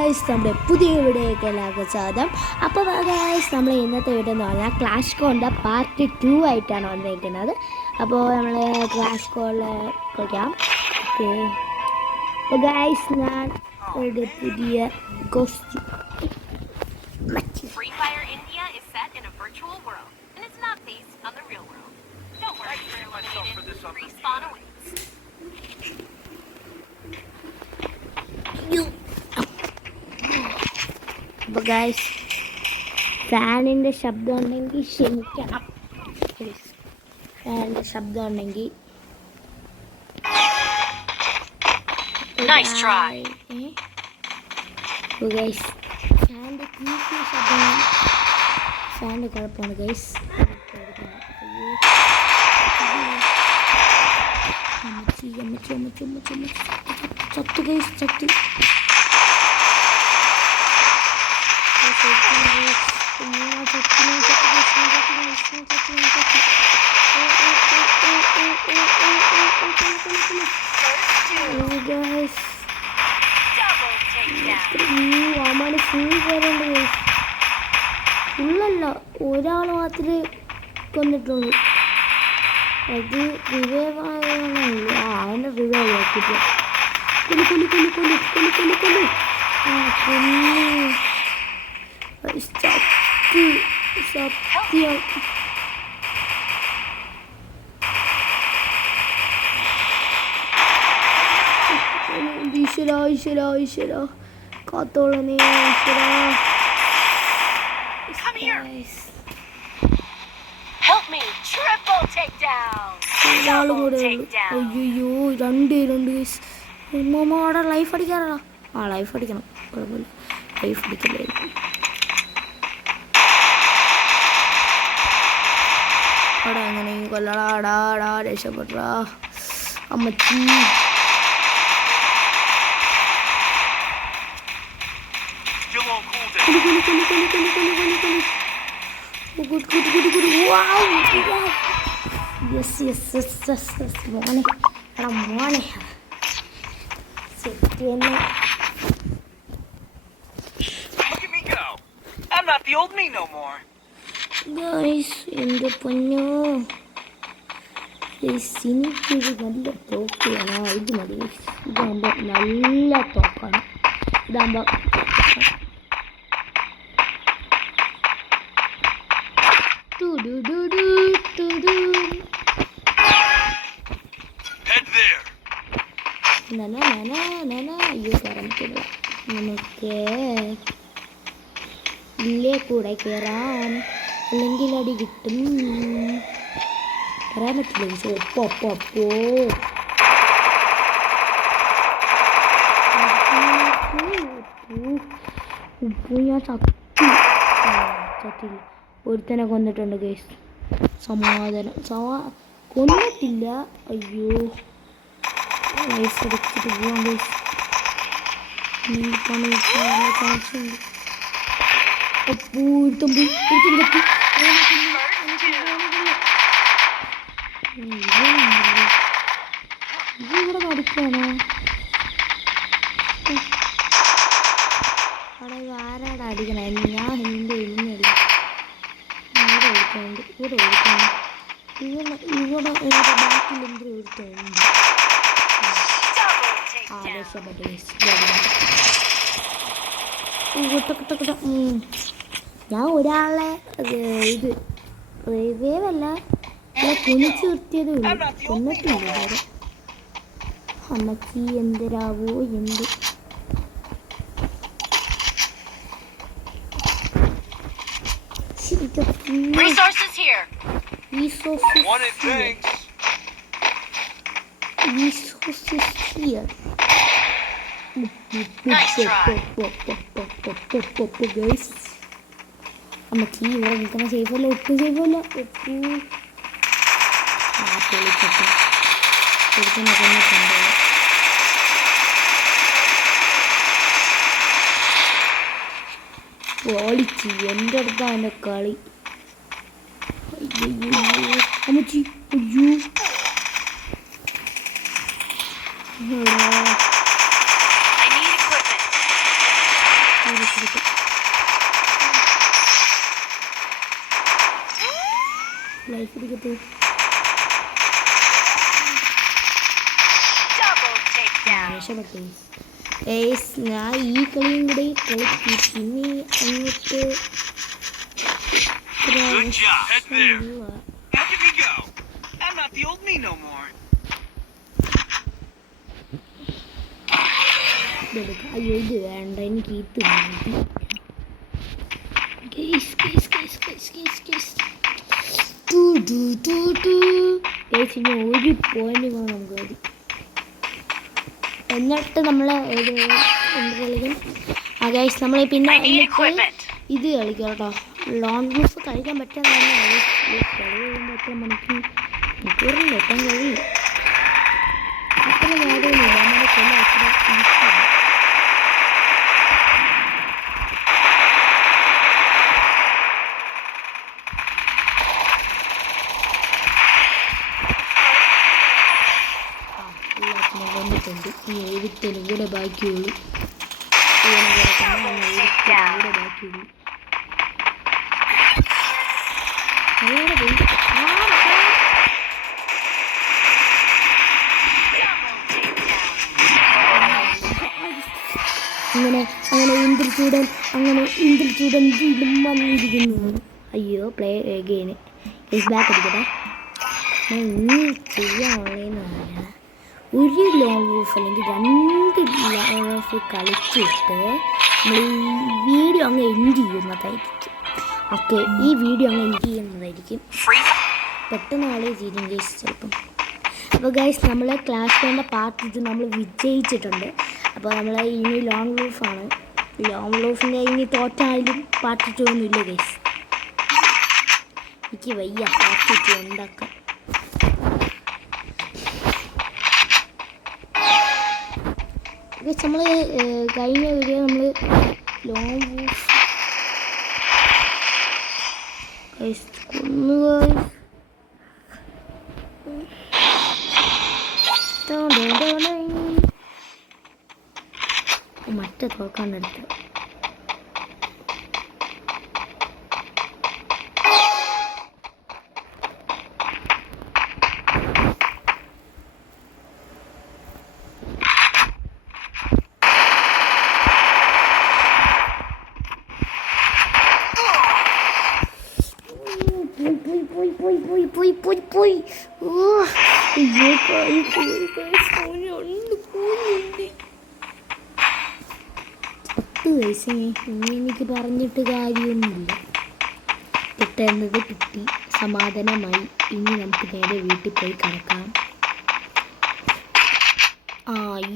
നമ്മുടെ പുതിയ വീഡിയോയ്ക്ക് എല്ലാവർക്കും സ്വാഗതം. അപ്പോൾ ഗൈസ്, നമ്മൾ ഇന്നത്തെ വീഡിയോ എന്ന് പറഞ്ഞാൽ ക്ലാഷ് കോളിൻ്റെ പാർട്ട് 2 ആയിട്ടാണ് വന്നിരിക്കുന്നത്. അപ്പോൾ നമ്മൾ ക്ലാഷ് കോളിൽ കളിക്കാം. ഓക്കെ, അപ്പോൾ ഗൈസ്, ഞാൻ ഒരു പുതിയ കോസ്റ്റ്യൂം അപ്പോൾ ഗൈസ്, ഫാനിൻ്റെ ശബ്ദം ഉണ്ടെങ്കിൽ ക്ഷമിക്കണം. ഫാനിൻ്റെ ശബ്ദം ഉണ്ടെങ്കിൽ ഗൈസ്, ഫാനിൻ്റെ കീപ്പിയ ശബ്ദം, ഫാനിൻ്റെ കുഴപ്പമാണ് ഗൈസ്. ചത്തു ഗൈസ്, ചത്തു. ഫുള്ളല്ല, ഒരാൾ മാത്രമേ കൊന്നിട്ടുള്ളൂ. അത് റിവൈവാണല്ലോ. അവൻ്റെ റിവൈവ് ആക്കിയിട്ട് കൊല്ലു കൊല്ലു കൊല്ലു കൊല്ലു കൊല്ലു കൊല്ലു കൊല്ലു. സത്യം ഈശ്വര ഈശ്വര ഈശ്വര കാത്തോളനേ ഈശ്വര. ഒരാളും കൂടെ ഉള്ളു. അയ്യോ, രണ്ട് ഉമ്മമ്മയുടെ ലൈഫ് അടിക്കാറാ. ലൈഫ് അടിക്കണം, കുഴപ്പമില്ല, ലൈഫ് അടിക്കില്ലായിരിക്കും. അവിടെ എങ്ങനെ കൊല്ലടാടാ, രക്ഷപ്പെടാ അമ്മച്ചി. മോനെ എടാ മോനെ സെറ്റ്. ഗൈസ്, എൻ്റെ പൊന്നോ, എനിക്കൊരു നല്ല തോക്ക് വേണം. ഇത് മതി, ഇതാകുമ്പോൾ നല്ല തോക്കാണ്. ഇതാകുമ്പോൾ അയ്യോ പറഞ്ഞിട്ടില്ല. നമുക്ക് ഇല്ലേ കൂടെ കയറാം, അല്ലെങ്കിൽ അടി കിട്ടും. പറയാൻ പറ്റില്ല. ഒപ്പോ ഞാൻ ചത്തില്ല. ഒരുത്തനെ കൊന്നിട്ടുണ്ട് ഗൈസ്. സമാധാനം. കൊന്നിട്ടില്ല. അയ്യോ, ഗൈസ് എടുത്തിട്ട് പോവാം ഗൈസ്. ഇവിടെ പഠിക്കാണോ? അവിടെ ആരാടാ അടിക്കണേ? ഞാൻ എൻ്റെ ഇന്നല്ല. ഇവിടെ ഒരുത്തുണ്ട്, ഇവിടെ ഒരുത്തുണ്ട്, ഇവിടെ ബാക്കിൽ എന്തൊരു ഒരുത്തുണ്ട്. ഞാൻ ഒരാളെ ഇത് റിവൈവല്ല, കുനിച്ച് നിർത്തിയതേ ഉള്ളൂ, കൊന്നിട്ടില്ല വേറെ. അമ്മച്ചി എന്തരാവോ എന്ത്. അമ്മച്ചി ഇവിടെ നിൽക്കുന്ന സേഫല്ല, ഒട്ടും സേഫല്ല. പൊളിച്ച് എൻ്റെ അടുത്താണ് എൻ്റെ കളി. അമ്മച്ചി അയ്യോ, പിടിക്കട്ടെ. രക്ഷപ്പെട്ടു. ഞാൻ ഈ കളിയും കൂടെ കളിച്ചു. പിന്നെ അങ്ങോട്ട് അയ്യോ ഇത് വേണ്ട, എനിക്ക് ഇത് മതി. ഇനി ഒരു പോയിന്റ് നമുക്ക് മതി. എന്നിട്ട് നമ്മൾ എന്ത് കളിക്കും? ഗൈസ് നമ്മൾ പിന്നെ ഇത് കളിക്കാം കേട്ടോ. ലോങ് ഗ്രൂപ്പ് കളിക്കാൻ പറ്റുന്നതാണ്. കളി കഴിയുമ്പോൾ എത്ര മണിക്കൂറിൽ എത്താൻ കഴിയും? അത്ര നേരമൊന്നുമില്ല. നമ്മുടെ കൊല്ലം അത്ര വന്നിട്ടുണ്ട്. ഈ എഴുത്തിനും കൂടെ ബാക്കിയുള്ളൂ. കൂടെ ബാക്കിയുള്ളൂ. അങ്ങനെ ഇന്ദ്രചൂടൻ വീണ്ടും വന്നിരിക്കുന്നു. അയ്യോ പ്ലേ ഗെയിന് ബാക്ക് അടിക്കട്ടെ. ഇനി ചെയ്യാനുള്ളതെന്ന് ഒരു ലോങ് റൂഫ് അല്ലെങ്കിൽ 2 ലോങ് റൂഫ് കളിച്ചിട്ട് നമ്മൾ ഈ വീഡിയോ അങ്ങ് എൻഡ് ചെയ്യുന്നതായിരിക്കും. ഓക്കെ, ഈ വീഡിയോ അങ്ങ് എൻഡ് ചെയ്യുന്നതായിരിക്കും. പെട്ടെന്ന് ആളെ തീരും ഗൈസ് ചിലപ്പം. അപ്പോൾ ഗൈസ് നമ്മൾ ക്ലാസ് വേണ്ട പാർട്ട് ഇത് നമ്മൾ വിജയിച്ചിട്ടുണ്ട്. അപ്പോൾ നമ്മൾ ഇനി ലോങ് റൂഫാണ്. ലോങ് റൂഫിൻ്റെ ഇനി തോറ്റായാലും പാർട്ട് 2 ഒന്നുമില്ല ഗൈസ്. എനിക്ക് വയ്യ പാർട്ട് 2 ഉണ്ടാക്കാൻ. നമ്മൾ കഴിഞ്ഞ വീഡിയോ നമ്മൾ ലോങ് റൂഫ് മറ്റേ തോക്കാണെടുത്ത് പോയി. എനിക്ക് പറഞ്ഞിട്ട് കാര്യമൊന്നുമില്ല. കിട്ടുന്നത് കിട്ടി, സമാധാനമായി. ഇനി നമുക്ക് നേരെ വീട്ടിൽ പോയി കിടക്കാം.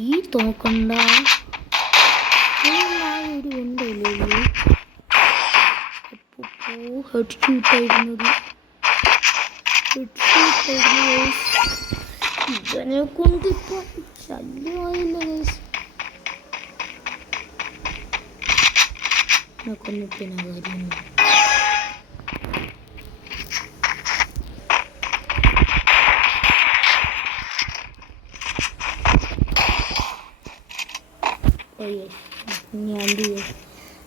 ഈ തോക്കണ്ട ഒരു ഉണ്ടല്ലോ ഹെഡ് ഷൂട്ടായിരുന്നത്. ഇവനെ കൊണ്ടിപ്പോ ശല്യമായില്ല ഗൈസ്. കൊന്നിട്ടിന കാര്യം.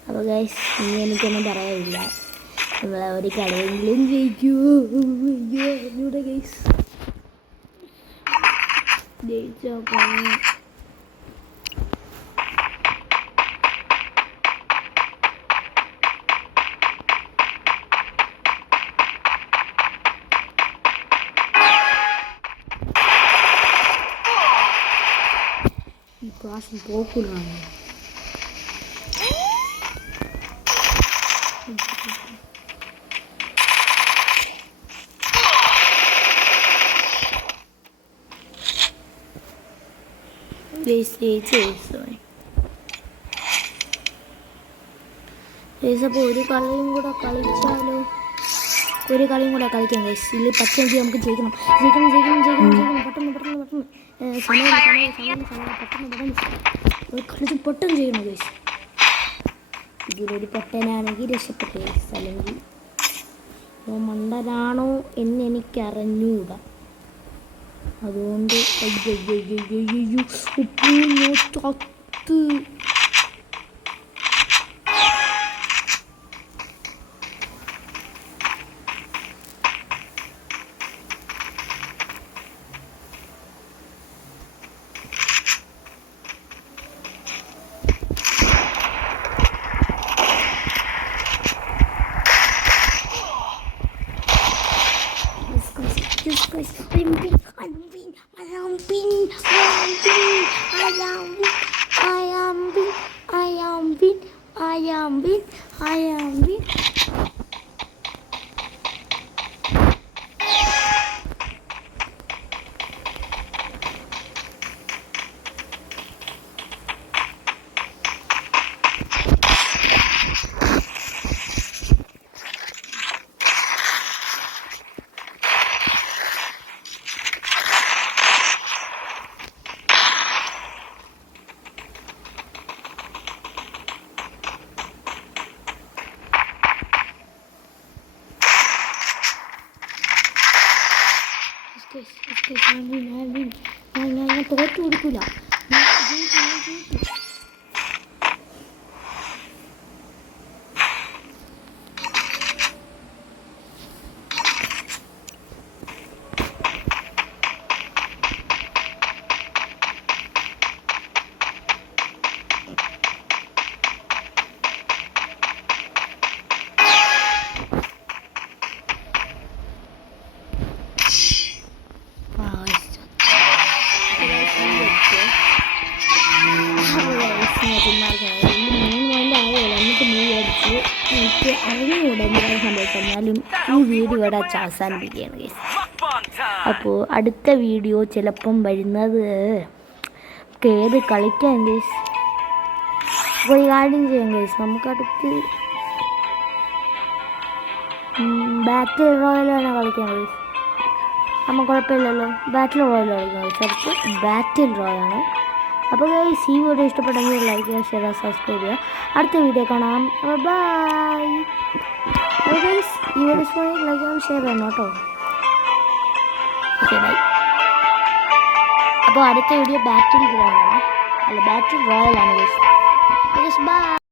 അപ്പോൾ ഗൈസ് ഇനി എനിക്കൊന്നും പറയാനില്ല. നമ്മളെ ഒരു കളിയെങ്കിലും ജയിക്കുമോ? അയ്യോ അറിഞ്ഞൂടെ ഗൈസ്. ജയിച്ചോ ഈ പ്രാവശ്യം പോക്കുള്ളതാണ്. അപ്പോൾ ഒരു കളിയും കൂടെ കളിച്ചാലോ? ഒരു കളിയും കൂടെ കളിക്കാം ഗൈസ്. ഇതിൽ 10 മിനിറ്റ് നമുക്ക് ജയിക്കണം. പെട്ടെന്ന് സമയം പെട്ടെന്ന് ചെയ്യണം ഗൈസ്. ഇതിലൊരു പൊട്ടനാണെങ്കിൽ രക്ഷപ്പെട്ടു ഗൈസ്. അല്ലെങ്കിൽ മണ്ടനാണോ എന്ന് എനിക്കറിഞ്ഞൂടാ. അതുകൊണ്ട് ചത്ത് I am win. I am win. ഞാൻ തോറ്റു കൊടുക്കില്ല. സംഭവിച്ചാലും ഈ വീഡിയോ ഇവിടെ അവസാനിപ്പിക്കുകയാണ് ഗൈസ്. അപ്പോൾ അടുത്ത വീഡിയോ ചിലപ്പം വരുന്നത് ഏത് കളിക്കാൻ ഗൈസ്. അപ്പോൾ ഈ കാര്യം ചെയ്യാം ഗൈസ്, നമുക്കടുത്ത് ബാറ്റിൽ റോയലാണ് കളിക്കാൻ ഗൈസ്. നമ്മൾ കുഴപ്പമില്ലല്ലോ, ബാറ്റിൽ റോയൽ കളിക്കാം ഗൈസ്. അടുത്ത് ബാറ്റിൽ റോയാണ്. അപ്പോൾ ഗൈസ് ഈ വീഡിയോ ഇഷ്ടപ്പെട്ടെങ്കിൽ ലൈക്ക് ചെയ്യുക, ഷെയർ ചെയ്യുക, സബ്സ്ക്രൈബ് ചെയ്യുക. അടുത്ത വീഡിയോ കാണാം. ബൈ. അപ്പോൾ ഗൈസ് ഈ വീഡിയോ ഇഷ്ടപ്പെട്ടെങ്കിൽ ലൈക്ക് ചെയ്യാൻ ഷെയർ ചെയ്യണം കേട്ടോ. Okay bye. അപ്പോൾ അടുത്ത വീഡിയോ ബാറ്റിൽ റോയലാണ്, അല്ല ബാറ്റിൽ റോയലാണ് ഗൈസ്. ബൈ.